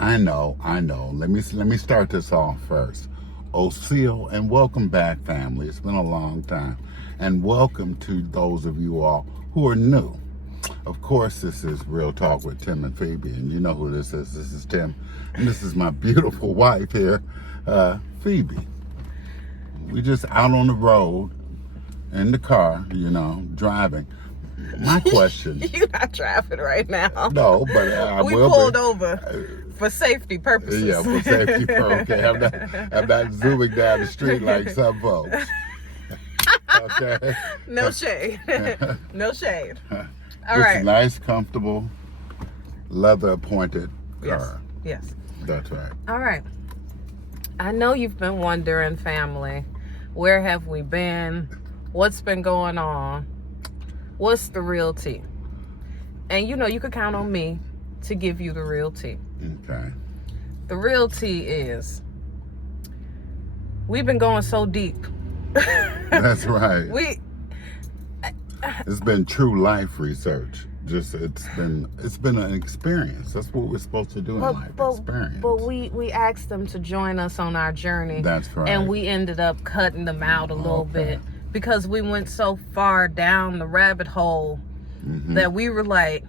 I know. Let me start this off first. Oseo, and welcome back, family. It's been a long time. And welcome to those of you all who are new. Of course, this is Real Talk with Tim and Phoebe, and you know who this is. This is Tim, and this is my beautiful wife here, Phoebe. We just out on the road, in the car, driving. My question. You're not driving right now. No, but we pulled over for safety purposes. Yeah, for safety purposes. Okay, I'm not zooming down the street like some folks. Okay. No shade. No shade. All Just right. a nice, comfortable, leather-appointed car. Yes. That's right. All right. I know you've been wondering, family, where have we been? What's been going on? What's the real tea? And you could count on me to give you the real tea. Okay. The real tea is we've been going so deep. That's right. It's been true life research. It's been an experience. That's what we're supposed to do in life. Experience. But we asked them to join us on our journey. That's right. And we ended up cutting them out a little bit because we went so far down the rabbit hole that we were like,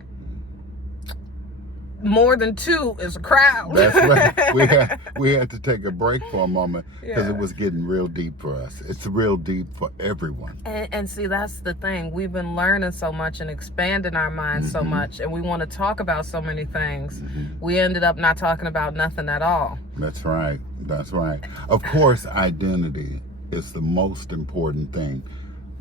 more than two is a crowd. That's right. We had to take a break for a moment because it was getting real deep for us. It's real deep for everyone. And see, that's the thing. We've been learning so much and expanding our minds so much, and we want to talk about so many things. We ended up not talking about nothing at all. That's right. That's right. Of course, identity is the most important thing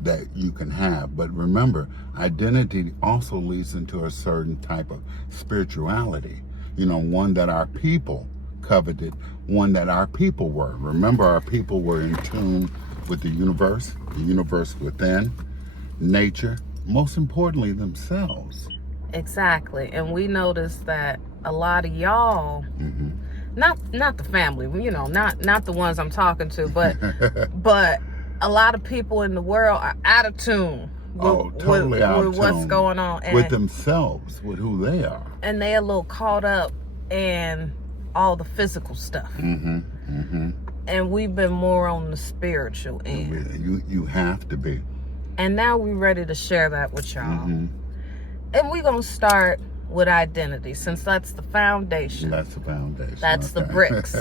that you can have. But remember, identity also leads into a certain type of spirituality. One that our people coveted, one that our people were. Remember, our people were in tune with the universe within, nature, most importantly, themselves. Exactly. And we noticed that a lot of y'all, not the family, not the ones I'm talking to, but a lot of people in the world are out of tune with what's going on. And, with themselves, with who they are. And they're a little caught up in all the physical stuff. And we've been more on the spiritual end. You have to be. And now we're ready to share that with y'all. And we're going to start with identity, since that's the foundation. That's the foundation. That's the bricks.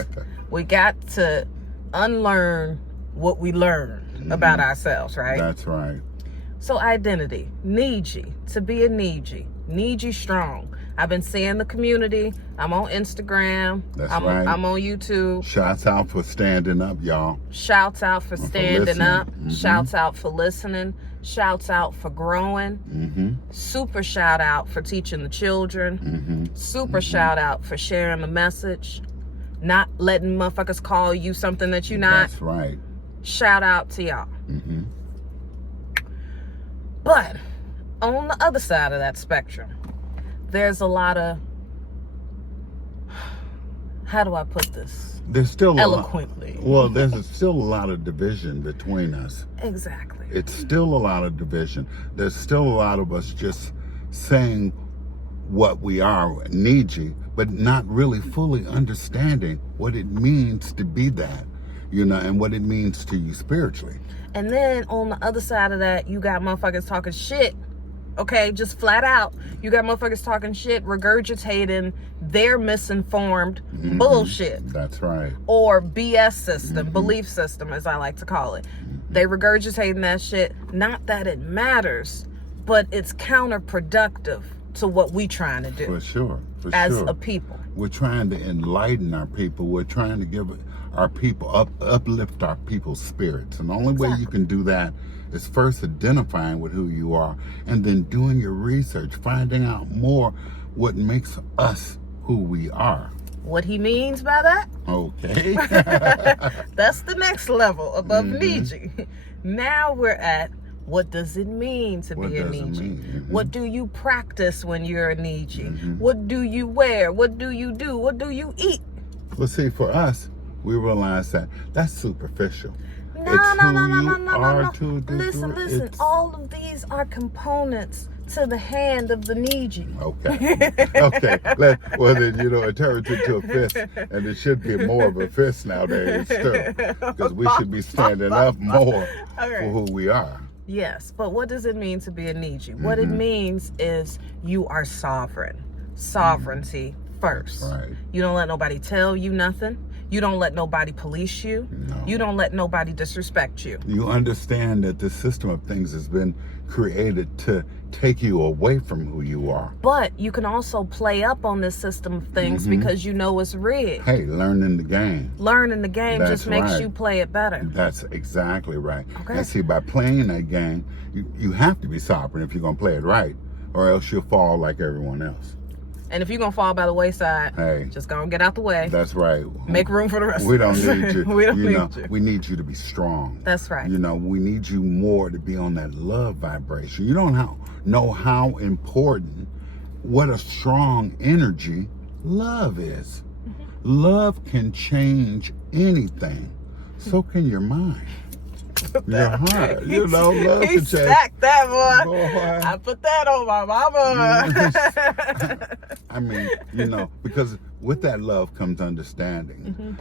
We got to unlearn what we learned about ourselves, right? That's right. So identity, NIJI, to be a NIJI, NIJI strong. I've been seeing the community. I'm on Instagram. That's right. I'm on YouTube. Shouts out for standing up, y'all. Shouts out for standing up. Shouts out for listening. Shouts out for growing. Super shout out for teaching the children. Super shout out for sharing the message. Not letting motherfuckers call you something that you're not. That's right. Shout out to y'all. But on the other side of that spectrum, there's a lot of, how do I put this? There's still eloquently. There's still a lot of division between us. Exactly. It's still a lot of division. There's still a lot of us just saying what we are, NIJI, but not really fully understanding what it means to be that. And what it means to you spiritually. And then on the other side of that, you got motherfuckers talking shit. Okay, just flat out. You got motherfuckers talking shit, regurgitating their misinformed bullshit. That's right. Or BS system, belief system, as I like to call it. They regurgitating that shit. Not that it matters, but it's counterproductive to what we trying to do. For sure. As a people. We're trying to enlighten our people. We're trying to give our people, uplift our people's spirits. And the only way you can do that is first identifying with who you are and then doing your research, finding out more what makes us who we are. What he means by that? Okay. That's the next level above NIJI. Now we're at, what does it mean to be a NIJI? What do you practice when you're a NIJI? What do you wear? What do you do? What do you eat? Well, see, for us, we realize that that's superficial. No. Listen. All of these are components to the hand of the NIJI. Okay. Okay. Well, then, it turns into a fist, and it should be more of a fist nowadays, too. Because we should be standing up more for who we are. Yes, but what does it mean to be a NIJI? What it means is you are sovereign. Sovereignty first. Right. You don't let nobody tell you nothing. You don't let nobody police you. No. You don't let nobody disrespect you. You understand that the system of things has been created to take you away from who you are. But you can also play up on this system of things because you know it's rigged. Hey, learning the game. Learning the game That's just makes right. you play it better. That's exactly right. Okay. And see, by playing that game, you have to be sovereign if you're going to play it right, or else you'll fall like everyone else. And if you're going to fall by the wayside, hey, just go and get out the way. That's right. Make room for the rest we of us. don't need you. We don't need you. We need you to be strong. That's right. We need you more to be on that love vibration. You don't know how important, what a strong energy love is. Love can change anything. So can your mind. Your heart. Love can change. Stacked that, boy. Boy. I put that on my mama. I mean, because with that love comes understanding,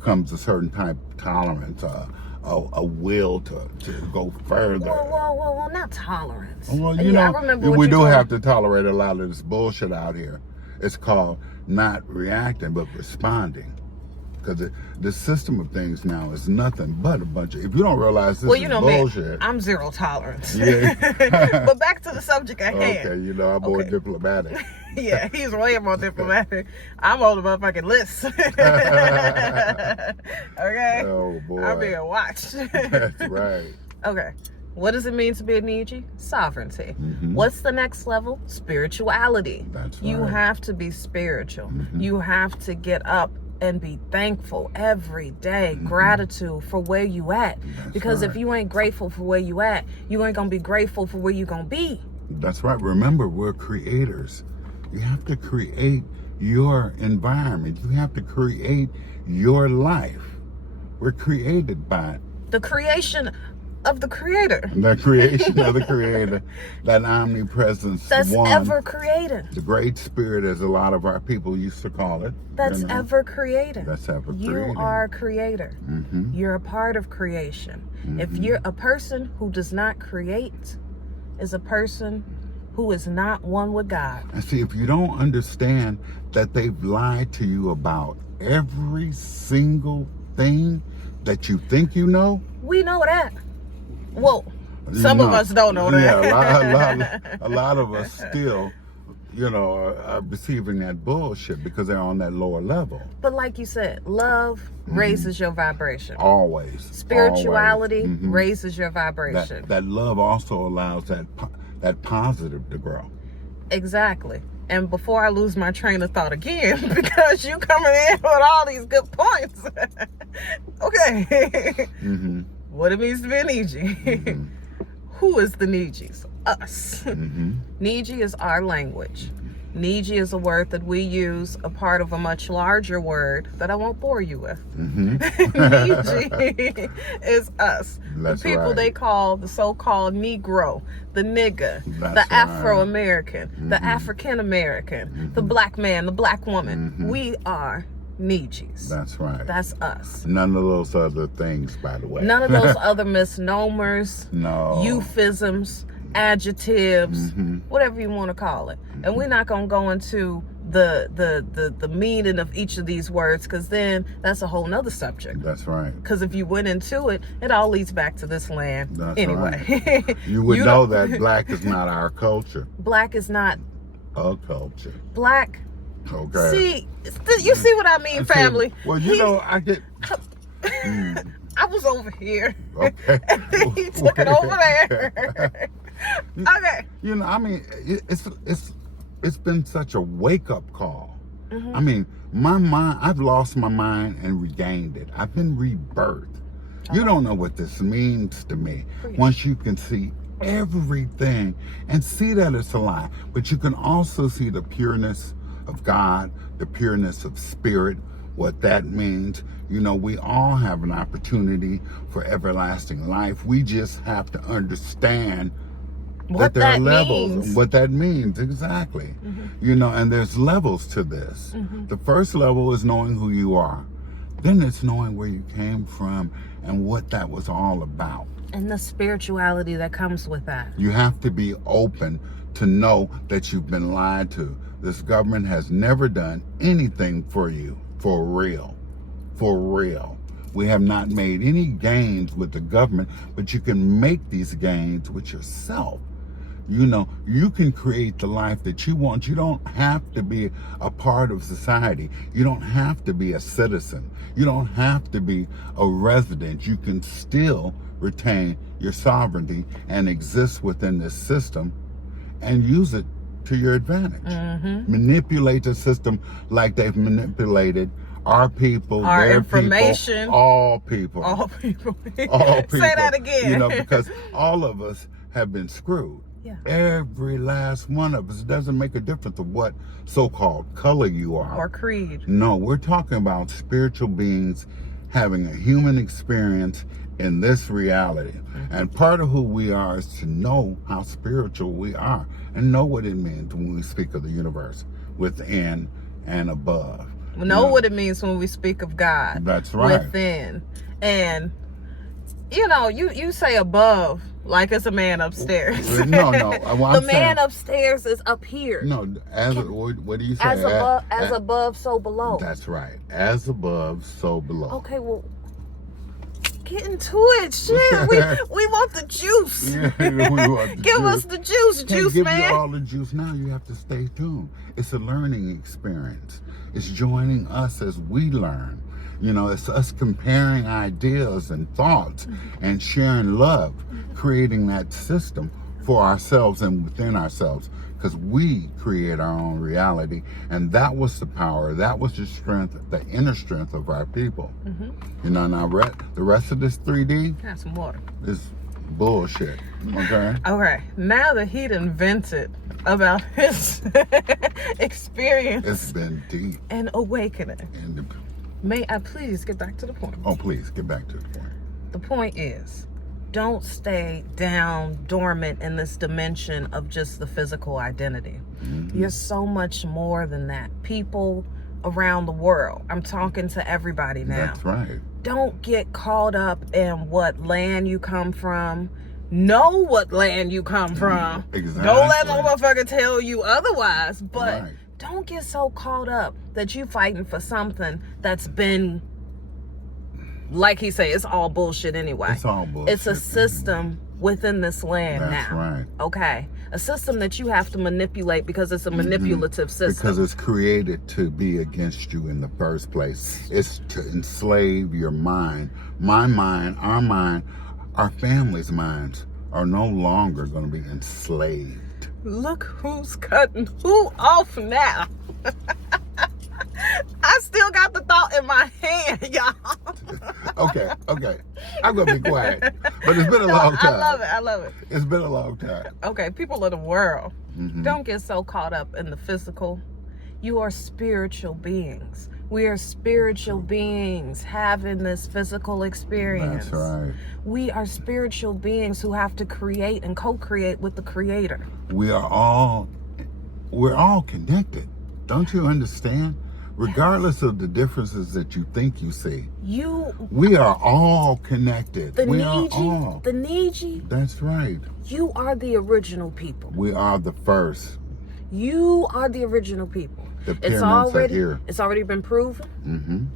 comes a certain type of tolerance, a will to go further. Whoa, not tolerance. Well, I remember we do have to tolerate a lot of this bullshit out here. It's called not reacting, but responding. Because the system of things now is nothing but a bunch of... If you don't realize this is bullshit... Me, I'm zero tolerance. Yeah. But back to the subject at hand. Okay, I'm more diplomatic. Yeah, he's way more diplomatic. I'm on the motherfucking list. Okay? Oh, boy. I'm being watched. That's right. Okay. What does it mean to be a NIJI? Sovereignty. What's the next level? Spirituality. That's right. You have to be spiritual. You have to get up and be thankful every day. Gratitude for where you at. Because if you ain't grateful for where you at, you ain't gonna be grateful for where you gonna be. That's right. Remember, we're creators. You have to create your environment. You have to create your life. We're created by the creation of the Creator. The creation of the Creator. That omnipresence. That's one, ever created. The Great Spirit, as a lot of our people used to call it. That's ever created. That's ever created. You are a creator. You're a part of creation. If you're a person who does not create, is a person who is not one with God. And see, if you don't understand that they've lied to you about every single thing that you think you know. We know that. Well, some of us don't know that. Yeah, a lot of us still, are receiving that bullshit because they're on that lower level. But like you said, love raises your vibration. Always. Spirituality raises your vibration. That love also allows that positive to grow. Exactly. And before I lose my train of thought again, because you coming in with all these good points. Okay. What it means to be a NIJI. Who is the NIJIs? Us. NIJI is our language. NIJI is a word that we use, a part of a much larger word that I won't bore you with. NIJI is us. That's the people right. they call the so-called Negro, the nigger, That's the Afro-American, the African-American, the black man, the black woman. We are NIJIs. That's right. That's us. None of those other things, by the way. None of those other misnomers, euphemisms, adjectives, whatever you want to call it. And we're not going to go into the meaning of each of these words, because then that's a whole nother subject. That's right. Because if you went into it, it all leads back to this land. That's anyway. Right. You would know that black is not our culture. Black is not a culture. Black. Okay. See, you see what I mean, family? Well, I get... I was over here. Okay. And then he took it over there. Okay. I mean, it's been such a wake-up call. I mean, my mind, I've lost my mind and regained it. I've been rebirthed. You don't know what this means to me. Once you can see everything and see that it's a lie, but you can also see the pureness of God, the pureness of spirit, what that means. We all have an opportunity for everlasting life. We just have to understand What there are that levels. means. What that means, exactly. You know, and there's levels to this. The first level is knowing who you are. Then it's knowing where you came from and what that was all about. And the spirituality that comes with that. You have to be open to know that you've been lied to. This government has never done anything for you, for real. For real. We have not made any gains with the government, but you can make these gains with yourself. You know, you can create the life that you want. You don't have to be a part of society. You don't have to be a citizen. You don't have to be a resident. You can still retain your sovereignty and exist within this system and use it to your advantage. Manipulate the system like they've manipulated our people, our their information, people, all people. All people. All people. Say that again. You know, because all of us have been screwed. Yeah. Every last one of us. It doesn't make a difference of what so-called color you are. Or creed. No, we're talking about spiritual beings having a human experience in this reality. And part of who we are is to know how spiritual we are and know what it means when we speak of the universe within and above. We know what it means when we speak of God. That's right. Within. And, you know, you say above like it's a man upstairs. No. The man upstairs is up here. No, what do you say? As above, so below. That's right. As above, so below. Okay, well, get into it. Shit, we want the juice. Yeah, we want the Give juice. us the juice, Can't give man. you all the juice now. You have to stay tuned. It's a learning experience. It's joining us as we learn. You know, it's us comparing ideas and thoughts and sharing love, creating that system for ourselves and within ourselves, because we create our own reality. And that was the power, that was the strength, the inner strength of our people. You know, now the rest of this 3D Have some water. is bullshit. Okay? Okay, now that he'd invented about his experience It's been deep. and awakening, And may I please get back to the point? oh, please, get back to the point. The point is, don't stay down dormant in this dimension of just the physical identity. You're so much more than that. People around the world, I'm talking to everybody now. That's right. Don't get caught up in what land you come from. Know what land you come from. Exactly. Don't let no motherfucker tell you otherwise. But Right. don't get so caught up that you fighting for something that's been, like he say, it's all bullshit anyway. It's all bullshit. It's a system within this land That's now. right. Okay. A system that you have to manipulate because it's a manipulative system. Because it's created to be against you in the first place. It's to enslave your mind. My mind, our family's minds are no longer going to be enslaved. Look who's cutting who off now. I still got the thought in my hand, y'all. Okay. I'm going to be quiet. But it's been a long time. I love it. It's been a long time. Okay, people of the world, don't get so caught up in the physical. You are spiritual beings. We are spiritual beings having this physical experience. That's right. We are spiritual beings who have to create and co-create with the Creator. We're all connected. Don't you understand? Regardless of the differences that you think you see, we are all connected. The we NIJI, are all. the NIJI, That's right. you are the original people. We are the first. You are the original people. The pyramids are here. It's already been proven. Mm-hmm.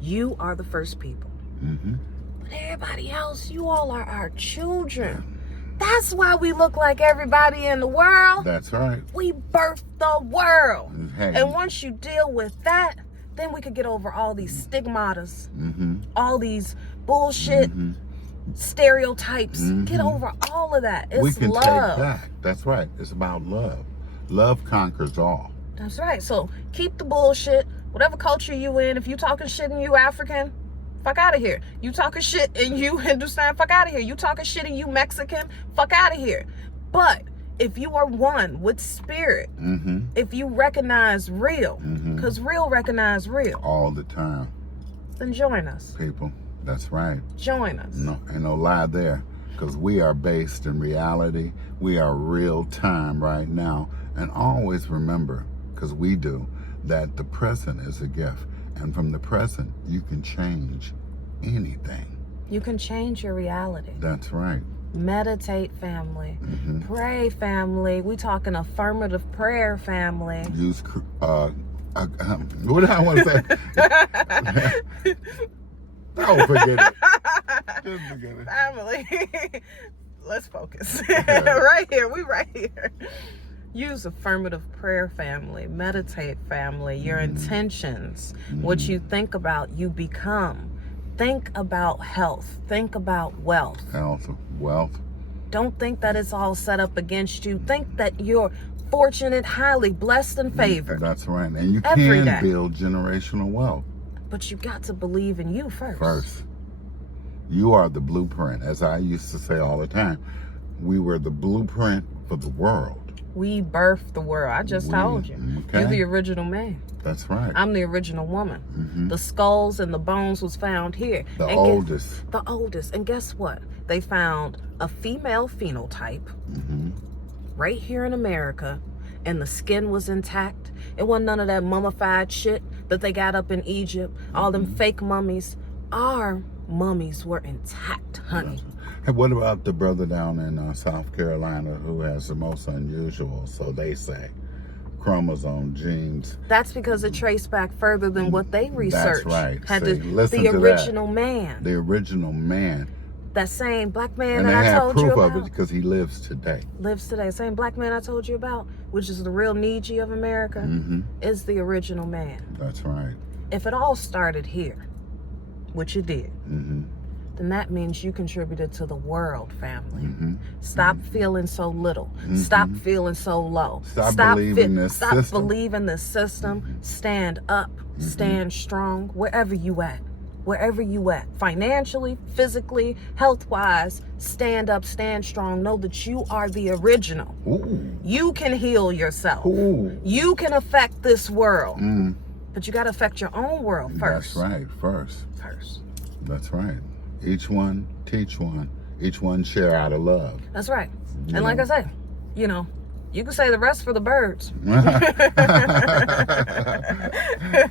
You are the first people. Mm-hmm. But everybody else, you all are our children. That's why we look like everybody in the world. That's right. We birthed the world. Hey. And once you deal with that, then we could get over all these stigmatas, all these bullshit stereotypes. Get over all of that. It's we can love. take back. That's right. It's about love. Love conquers all. That's right. So keep the bullshit. Whatever culture you in, if you talking shit and you African, fuck out of here. You talking shit and you Hindustan, fuck out of here. You talking shit and you Mexican, fuck out of here. But if you are one with spirit, if you recognize real, because real recognize real, all the time, then join us. people. That's right. Join us. No, ain't no lie there. because we are based in reality. We are real time right now. And always remember, because we do, that the present is a gift. And from the present, you can change anything. You can change your reality. That's right. Meditate, family. Pray, family. We talking affirmative prayer, family. Use, what do I want to say? Oh, forget it. Just forget it. Family. Let's focus. Right here. We right here. Use affirmative prayer, family. Meditate, family. Your intentions. What you think about, you become. Think about health. Think about wealth. Health, wealth. Don't think that it's all set up against you. Think that you're fortunate, highly blessed, and favored. That's right. And you Every can day. build generational wealth. But you got to believe in you first. First. You are the blueprint. As I used to say all the time, we were the blueprint for the world. We birthed the world. I just told you. Okay. You're the original man. That's right. I'm the original woman. The skulls and the bones was found here. The oldest. The oldest. And guess what? They found a female phenotype right here in America, and the skin was intact. It wasn't none of that mummified shit that they got up in Egypt. All them fake mummies. Our mummies were intact, honey. Hey, what about the brother down in South Carolina who has the most unusual, so they say, chromosome genes? That's because it traced back further than what they researched. That's right. Had See, listen to the original man. The original man. That same black man And that they I have told you proof about. of it because he lives today. Lives today. Same black man I told you about, which is the real NIJI of America, is the original man. That's right. If it all started here, which it did, then that means you contributed to the world, family. Stop feeling so little. Stop feeling so low. Stop believing this Stop system. believing this system. Stand up. Stand strong. Wherever you at. Wherever you at. Financially, physically, health-wise, stand up, stand strong. Know that you are the original. Ooh. You can heal yourself. Ooh. You can affect this world. But you got to affect your own world first. That's right. First. That's right. Each one, teach one. Each one share out of love. That's right. And like I say, you know, you can say the rest for the birds.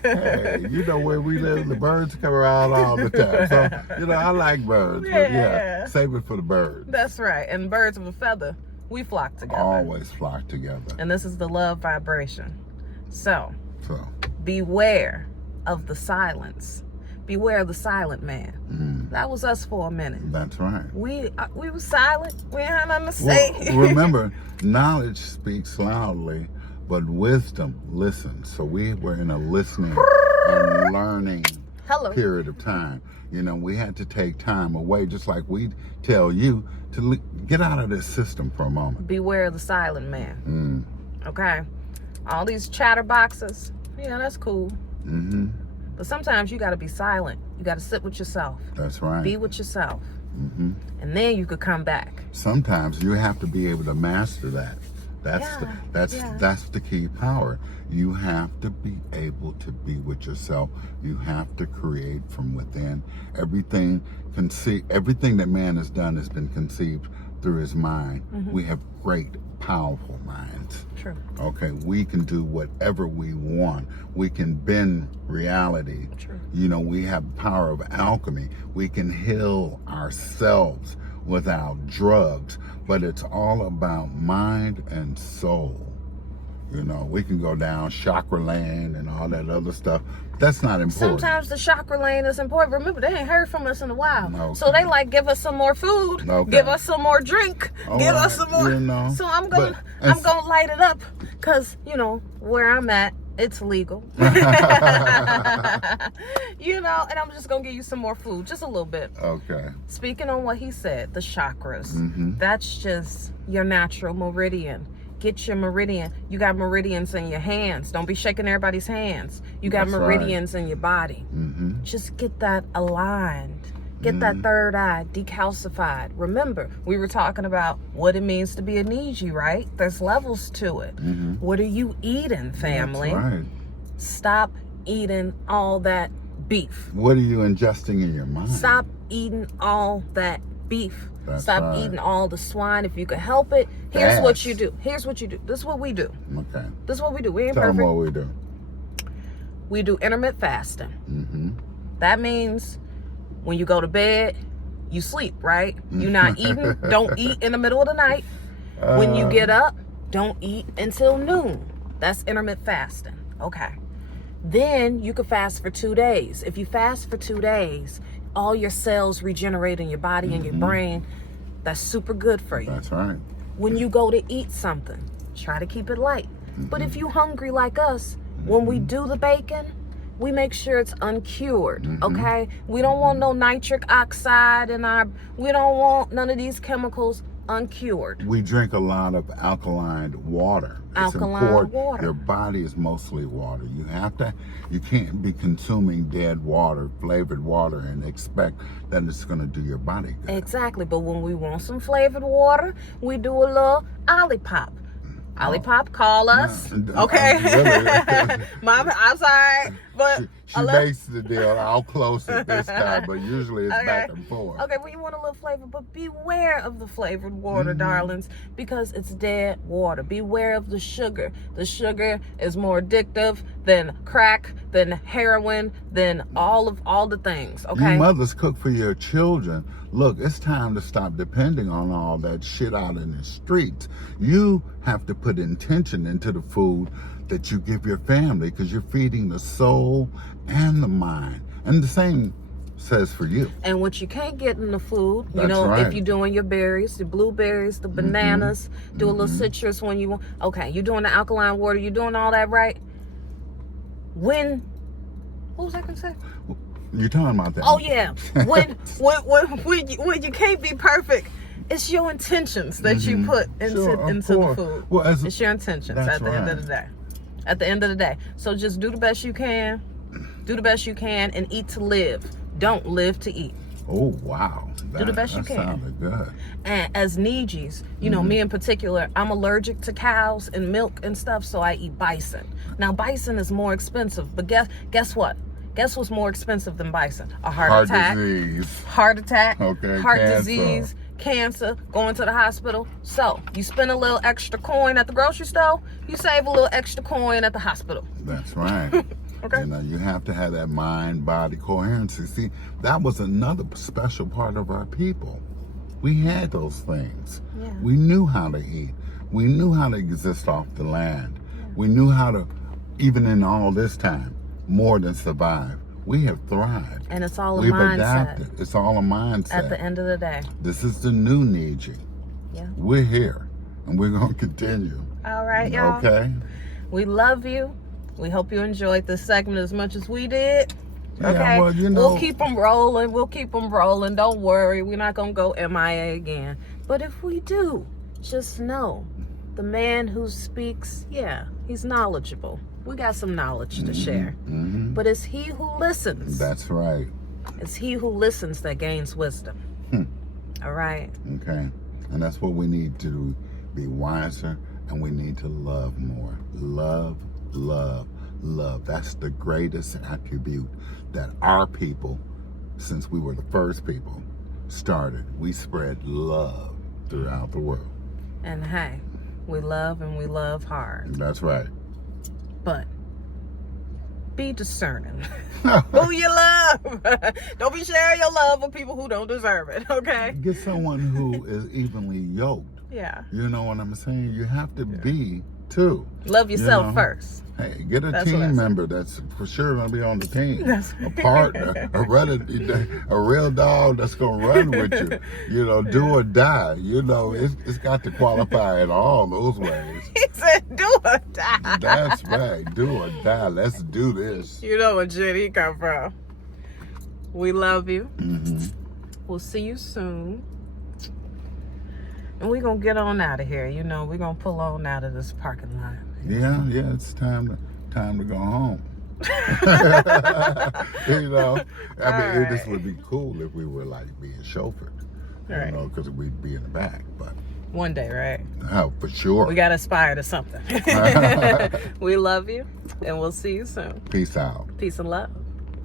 Hey, you know where we live, the birds come around all the time. So, you know, I like birds. But yeah, save it for the birds. That's right. And birds of a feather, we flock together. Always flock together. And this is the love vibration. So, So, beware of the silence. Beware of the silent man. That was us for a minute. that's right. We were silent. We had nothing to say. Well, remember, knowledge speaks loudly, but wisdom listens. So we were in a listening and learning period of time. You know, we had to take time away, just like we tell you to get out of this system for a moment. Beware of the silent man. Okay? All these chatterboxes, yeah, that's cool. But sometimes you got to be silent. You got to sit with yourself. That's right. Be with yourself. And then you could come back. Sometimes you have to be able to master that. That's the key power. You have to be able to be with yourself. You have to create from within. Everything that man has done has been conceived through his mind. We have great, powerful minds. True. Okay, we can do whatever we want. We can bend reality. True. You know, we have the power of alchemy. We can heal ourselves without drugs, but it's all about mind and soul. You know, we can go down chakra lane and all that other stuff. That's not important. Sometimes the chakra lane is important. Remember, they ain't heard from us in a while. Okay. So they like, give us some more food, give us some more drink, give us some more. You know, so I'm gonna light it up, because, you know, where I'm at, it's legal. You know, and I'm just gonna give you some more food, just a little bit. Okay. Speaking on what he said, the chakras, that's just your natural meridian. Get your meridian. You got meridians in your hands. Don't be shaking everybody's hands. You got meridians in your body. Just get that aligned. Get that third eye decalcified. Remember, we were talking about what it means to be a NIJI, right? There's levels to it. What are you eating, family? That's right. Stop eating all that beef. What are you ingesting in your mind? Stop eating all that beef. That's Stop right. eating all the swine. If you can help it, here's what you do. Here's what you do. This is what we do. Okay. This is what we do. We ain't Tell perfect. them what we do. We do intermittent fasting. Mm-hmm. That means when you go to bed, you sleep, right? You're not eating. Don't eat in the middle of the night. When you get up, don't eat until noon. That's intermittent fasting. Okay. Then you can fast for 2 days. If you fast for 2 days, all your cells regenerate in your body and your brain. That's super good for you. That's right. When you go to eat something, try to keep it light. But if you're hungry like us, when we do the bacon, we make sure it's uncured, okay? We don't want no nitric oxide in our, we don't want none of these chemicals uncured. We drink a lot of alkaline water. Alkaline water. Your body is mostly water. You can't be consuming dead water, flavored water, and expect that it's going to do your body good. Exactly, but when we want some flavored water, we do a little Olipop. Olipop, call us. Okay. Really? Mom, I'm sorry, but She makes the deal. I'll close it this time, but usually it's back and forth. Okay, well, you want a little flavor, but beware of the flavored water, darlings, because it's dead water. Beware of the sugar. The sugar is more addictive than crack, than heroin, than all the things, okay? You mothers cook for your children. Look, it's time to stop depending on all that shit out in the streets. You have to put intention into the food that you give your family, because you're feeding the soul and the mind. And the same says for you. And what you can't get in the food, you That's know, right. if you're doing your berries, the blueberries, the bananas, do a little citrus when you want. Okay, you're doing the alkaline water, you're doing all that right. What was I gonna say? You're talking about that. Oh yeah, when you can't be perfect, it's your intentions that you put into the food. Well, it's your intentions at the end of the day. At the end of the day, so just do the best you can. Do the best you can and eat to live. Don't live to eat. Oh wow! Do the best you can. That sounded good. And as NIJIs, you know, me in particular, I'm allergic to cows and milk and stuff, so I eat bison. Now, bison is more expensive, but guess what? Guess what's more expensive than bison? A heart attack. Disease. Heart attack. Okay, heart cancer. disease. Cancer, going to the hospital. So, you spend a little extra coin at the grocery store, you save a little extra coin at the hospital. That's right. Okay. You know, you have to have that mind-body coherency. See, that was another special part of our people. We had those things. Yeah. We knew how to eat. We knew how to exist off the land. Yeah. We knew how to, even in all this time, more than survive. We have thrived. And it's all a We've mindset. adapted. It's all a mindset. At the end of the day. This is the new NIJI. Yeah. We're here, and we're going to continue. All right, y'all. Okay? We love you. We hope you enjoyed this segment as much as we did. Yeah, okay? well, you know, we'll keep them rolling. We'll keep them rolling. Don't worry. We're not going to go MIA again. But if we do, just know the man who speaks, yeah, he's knowledgeable. We got some knowledge to share. But it's he who listens. That's right. It's he who listens that gains wisdom. All right. Okay. And that's what we need to do. Be wiser, and we need to love more. Love, love, love. That's the greatest attribute that our people, since we were the first people, started. We spread love throughout the world. And hey, we love and we love hard. That's right. But be discerning. Who you love. Don't be sharing your love with people who don't deserve it, okay? Get someone who is evenly yoked. Yeah. You know what I'm saying? You have to be, too. Love yourself you know? First. Hey, get a team member that's for sure going to be on the team. A partner, a real dog that's going to run with you. You know, do or die. You know, it's got to qualify in all those ways. He said, do or die. That's right. Do or die. Let's do this. You know where Jenny come from. We love you. We'll see you soon. And we're going to get on out of here. You know, we're going to pull on out of this parking lot. Yeah, it's time to go home. You know, I mean, this would be cool if we were like being chauffeured, you know, because we'd be in the back. But one day, right? Oh, for sure. We got to aspire to something. We love you, and we'll see you soon. Peace out. Peace and love.